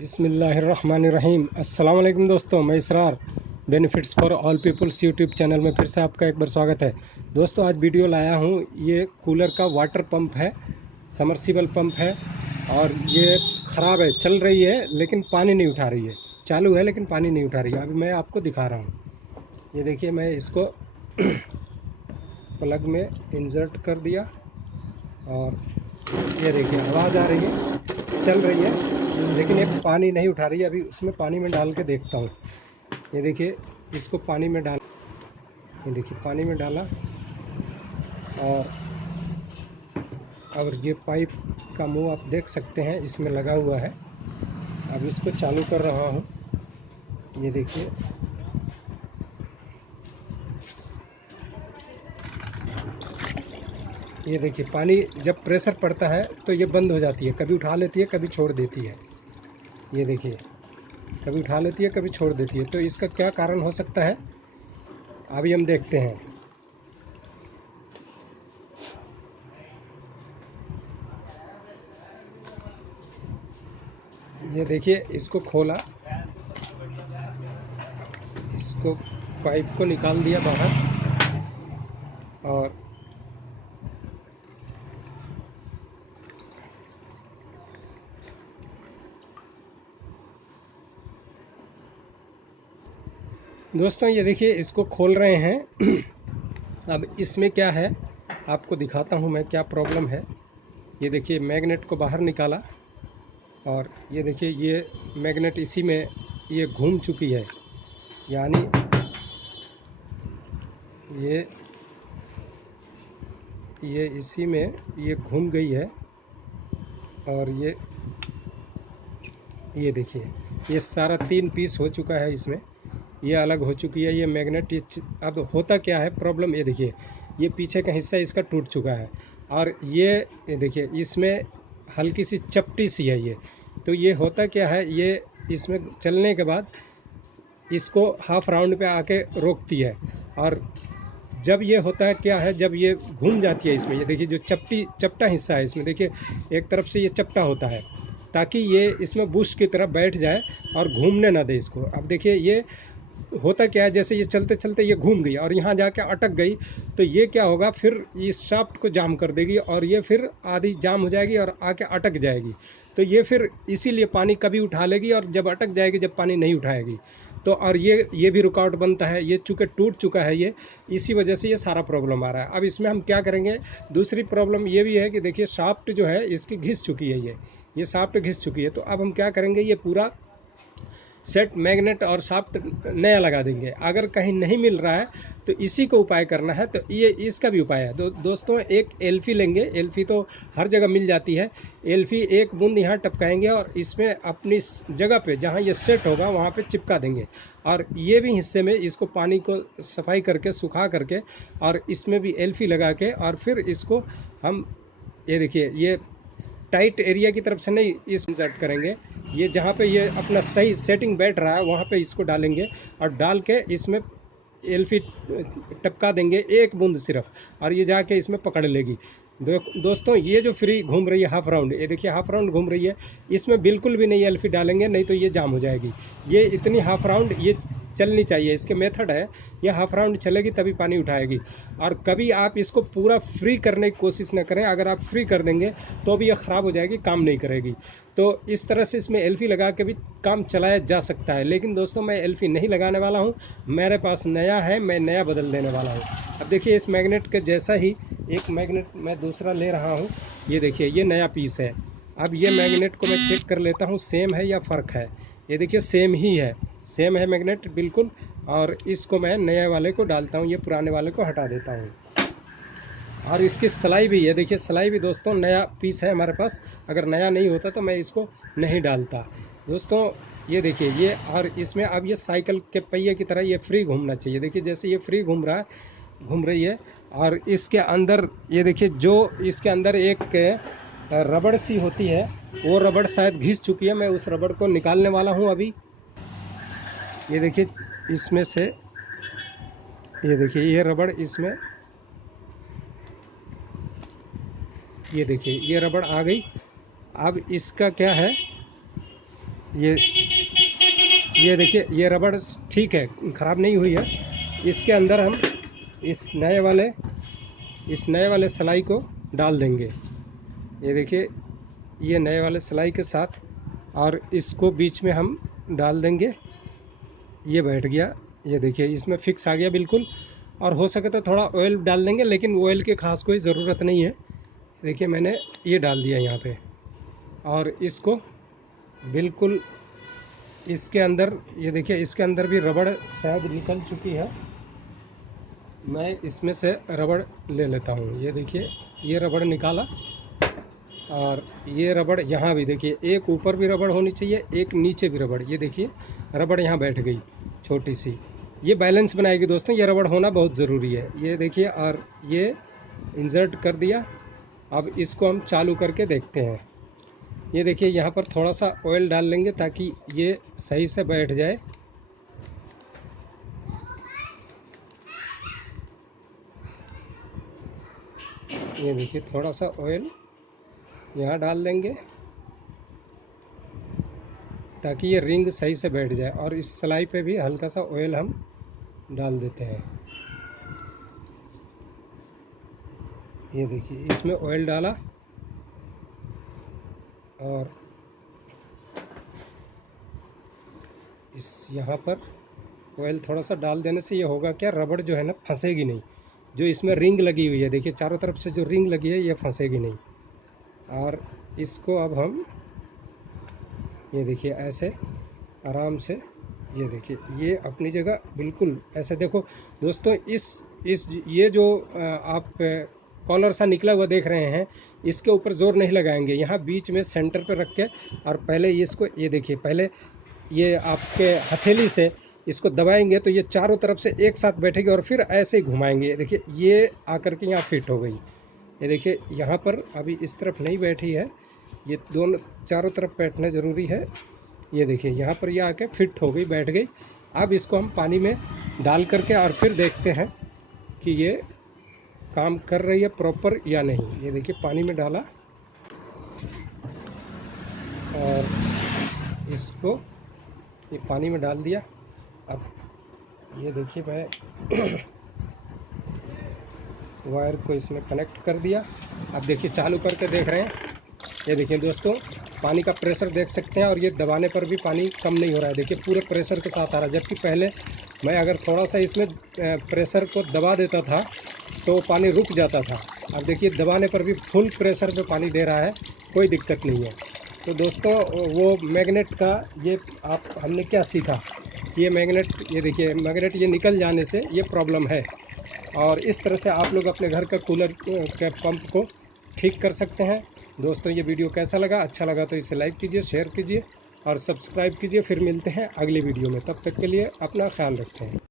बिस्मिल्लाहिर्रहमानिर्रहीम। अस्सलाम वालेकुम दोस्तों, मैं Israr benefits for all peoples YouTube channel में फिर से आपका एक बार स्वागत है। दोस्तों आज वीडियो लाया हूँ, ये कूलर का वाटर पंप है, समरसीबल पंप है और ये ख़राब है, चल रही है लेकिन पानी नहीं उठा रही है। चालू है लेकिन पानी नहीं उठा रही है। अभी मैं आपको दिखा रहा हूँ। ये देखिए, मैं इसको प्लग में इंसर्ट कर दिया और ये देखिए आवाज़ आ रही है, चल रही है लेकिन ये पानी नहीं उठा रही है। अभी उसमें पानी में डाल के देखता हूँ। ये देखिए, इसको पानी में डाल, ये देखिए पानी में डाला और ये पाइप का मुंह आप देख सकते हैं, इसमें लगा हुआ है। अब इसको चालू कर रहा हूँ। ये देखिए, ये देखिए पानी जब प्रेशर पड़ता है तो ये बंद हो जाती है, कभी उठा लेती है कभी छोड़ देती है। ये देखिए, कभी उठा लेती है कभी छोड़ देती है। तो इसका क्या कारण हो सकता है, अभी हम देखते हैं। ये देखिए, इसको खोला, इसको पाइप को निकाल दिया बाहर और दोस्तों ये देखिए, इसको खोल रहे हैं। अब इसमें क्या है आपको दिखाता हूँ मैं, क्या प्रॉब्लम है। ये देखिए, मैग्नेट को बाहर निकाला और ये देखिए, ये मैग्नेट इसी में ये घूम चुकी है, यानी ये इसी में ये घूम गई है। और ये देखिए, ये सारा 3 पीस हो चुका है, इसमें ये अलग हो चुकी है ये मैग्नेट। अब होता क्या है प्रॉब्लम, ये देखिए, ये पीछे का हिस्सा इसका टूट चुका है और ये देखिए, इसमें हल्की सी चपटी सी है ये। तो ये होता क्या है, ये इसमें चलने के बाद इसको हाफ राउंड पे आके रोकती है। और जब ये होता है क्या है, जब ये घूम जाती है इसमें, ये देखिए जो चपटा हिस्सा है इसमें, देखिए एक तरफ से ये चपटा होता है ताकि ये इसमें बुश की तरह बैठ जाए और घूमने ना दे इसको। अब देखिए, ये होता क्या है, जैसे ये चलते चलते ये घूम गई और यहाँ जाके अटक गई, तो ये क्या होगा, फिर इस शाफ्ट को जाम कर देगी और ये फिर आधी जाम हो जाएगी और आके अटक जाएगी। तो ये फिर इसीलिए पानी कभी उठा लेगी और जब अटक जाएगी, जब पानी नहीं उठाएगी तो, और ये भी रुकावट बनता है। ये चूँकि टूट चुका है ये, इसी वजह से ये सारा प्रॉब्लम आ रहा है। अब इसमें हम क्या करेंगे, दूसरी प्रॉब्लम ये भी है कि देखिए शाफ्ट जो है इसकी घिस चुकी है, ये शाफ्ट घिस चुकी है। तो अब हम क्या करेंगे, ये पूरा सेट मैग्नेट और शाफ्ट नया लगा देंगे। अगर कहीं नहीं मिल रहा है तो इसी को उपाय करना है, तो ये इसका भी उपाय है। दोस्तों एक एल्फी लेंगे, एल्फी तो हर जगह मिल जाती है। एल्फी एक बूंद यहाँ टपकाएंगे और इसमें अपनी जगह पे जहाँ ये सेट होगा वहाँ पे चिपका देंगे। और ये भी हिस्से में इसको पानी को सफाई करके सुखा करके और इसमें भी एल्फी लगा के और फिर इसको हम, ये देखिए, ये टाइट एरिया की तरफ से नहीं इस इंसर्ट करेंगे, ये जहाँ पे ये अपना सही सेटिंग बैठ रहा है वहाँ पे इसको डालेंगे और डाल के इसमें एल्फी टपका देंगे, एक बूंद सिर्फ, और ये जाके इसमें पकड़ लेगी। दोस्तों ये जो फ्री घूम रही है हाफ राउंड, ये देखिए हाफ राउंड घूम रही है, इसमें बिल्कुल भी नहीं एल्फी डालेंगे, नहीं तो ये जाम हो जाएगी। ये इतनी हाफ राउंड ये चलनी चाहिए, इसके मेथड है, ये हाफ राउंड चलेगी तभी पानी उठाएगी। और कभी आप इसको पूरा फ्री करने की कोशिश ना करें, अगर आप फ्री कर देंगे तो भी ये ख़राब हो जाएगी, काम नहीं करेगी। तो इस तरह से इसमें एल्फी लगा के भी काम चलाया जा सकता है। लेकिन दोस्तों मैं एल्फी नहीं लगाने वाला हूँ, मेरे पास नया है, मैं नया बदल देने वाला हूँ। अब देखिए, इस मैग्नेट के जैसा ही एक मैग्नेट मैं दूसरा ले रहा हूँ। ये देखिए, ये नया पीस है। अब ये मैग्नेट को मैं चेक कर लेता हूँ सेम है या फ़र्क है। ये देखिए सेम ही है, सेम है मैग्नेट बिल्कुल। और इसको मैं नए वाले को डालता हूँ, ये पुराने वाले को हटा देता हूँ। और इसकी सिलाई भी है, देखिए सिलाई भी दोस्तों नया पीस है हमारे पास। अगर नया नहीं होता तो मैं इसको नहीं डालता दोस्तों। ये देखिए, ये और इसमें अब ये साइकिल के पहिए की तरह ये फ्री घूमना चाहिए। देखिए जैसे ये फ्री घूम रहा है, घूम रही है। और इसके अंदर ये देखिए, जो इसके अंदर एक रबड़ सी होती है, वो रबड़ शायद घिस चुकी है। मैं उस रबड़ को निकालने वाला हूँ अभी। ये देखिए, इसमें से ये देखिए, ये रबड़ इसमें, ये देखिए ये रबड़ आ गई। अब इसका क्या है, ये देखिए, ये रबड़ ठीक है, ख़राब नहीं हुई है। इसके अंदर हम इस नए वाले सिलाई को डाल देंगे। ये देखिए, ये नए वाले सिलाई के साथ, और इसको बीच में हम डाल देंगे। ये बैठ गया, ये देखिए इसमें फिक्स आ गया बिल्कुल। और हो सके तो थोड़ा ऑयल डाल देंगे, लेकिन ऑयल की खास कोई ज़रूरत नहीं है। देखिए मैंने ये डाल दिया यहाँ पे, और इसको बिल्कुल इसके अंदर, ये देखिए इसके अंदर भी रबड़ शायद निकल चुकी है। मैं इसमें से रबड़ ले लेता हूँ। ये देखिए, ये रबड़ निकाला, और ये रबड़ यहाँ भी देखिए, एक ऊपर भी रबड़ होनी चाहिए, एक नीचे भी रबड़। ये देखिए रबड़ यहाँ बैठ गई छोटी सी, ये बैलेंस बनाएगी दोस्तों। ये रबड़ होना बहुत ज़रूरी है। ये देखिए, और ये इंसर्ट कर दिया। अब इसको हम चालू करके देखते हैं। ये देखिए, यहाँ पर थोड़ा सा ऑयल डाल लेंगे ताकि ये सही से बैठ जाए। ये देखिए, थोड़ा सा ऑयल यहाँ डाल देंगे ताकि ये रिंग सही से बैठ जाए। और इस सिलाई पे भी हल्का सा ऑयल हम डाल देते हैं। ये देखिए, इसमें ऑयल डाला, और इस यहाँ पर ऑयल थोड़ा सा डाल देने से ये होगा क्या, रबड़ जो है ना फंसेगी नहीं। जो इसमें रिंग लगी हुई है, देखिए चारों तरफ से जो रिंग लगी है, ये फंसेगी नहीं। और इसको अब हम, ये देखिए ऐसे आराम से, ये देखिए ये अपनी जगह बिल्कुल ऐसे। देखो दोस्तों, इस ये जो आप कॉलर सा निकला हुआ देख रहे हैं, इसके ऊपर ज़ोर नहीं लगाएंगे। यहाँ बीच में सेंटर पर रख के, और पहले इसको, ये देखिए पहले ये आपके हथेली से इसको दबाएंगे तो ये चारों तरफ से एक साथ बैठेगी, और फिर ऐसे ही घुमाएंगे। ये देखिए, ये आकर के यहाँ फिट हो गई। ये देखिए, यहाँ पर अभी इस तरफ नहीं बैठी है, ये दोनों चारों तरफ बैठना ज़रूरी है। ये देखिए, यहाँ पर ये आके फिट हो गई, बैठ गई। अब इसको हम पानी में डाल करके और फिर देखते हैं कि ये काम कर रही है प्रॉपर या नहीं। ये देखिए, पानी में डाला, और इसको ये पानी में डाल दिया। अब ये देखिए, मैं वायर को इसमें कनेक्ट कर दिया। अब देखिए, चालू करके देख रहे हैं। ये देखिए दोस्तों, पानी का प्रेशर देख सकते हैं, और ये दबाने पर भी पानी कम नहीं हो रहा है। देखिए पूरे प्रेशर के साथ आ रहा है, जबकि पहले मैं अगर थोड़ा सा इसमें प्रेशर को दबा देता था तो पानी रुक जाता था। अब देखिए, दबाने पर भी फुल प्रेशर पे पानी दे रहा है, कोई दिक्कत नहीं है। तो दोस्तों, वो मैग्नेट का ये हमने क्या सीखा, ये मैग्नेट, ये देखिए मैग्नेट ये निकल जाने से ये प्रॉब्लम है। और इस तरह से आप लोग अपने घर का कूलर के पंप को ठीक कर सकते हैं। दोस्तों, ये वीडियो कैसा लगा, अच्छा लगा तो इसे लाइक कीजिए, शेयर कीजिए और सब्सक्राइब कीजिए। फिर मिलते हैं अगली वीडियो में, तब तक के लिए अपना ख्याल रखें।